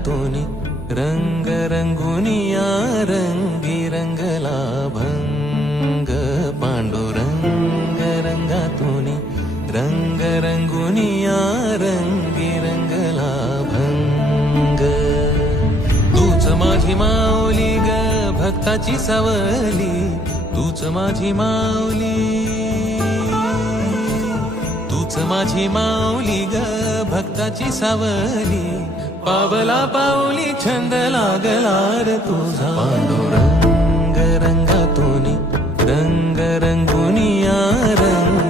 रंगातूनी रंग रंगुनिया रंगी रंगला भंग पांडुरंग रंगातूनी रंग रंगुनिया रंगी रंगला भंग तूच माझी माऊली ग भक्ताची सावली तूच माझी माऊली तूच माझी माऊली ग भक्ताची सावली पावला पाऊली छंद लागला रे तुझा पांडुरंग रंगातूनी रंग रंगुनिया रंग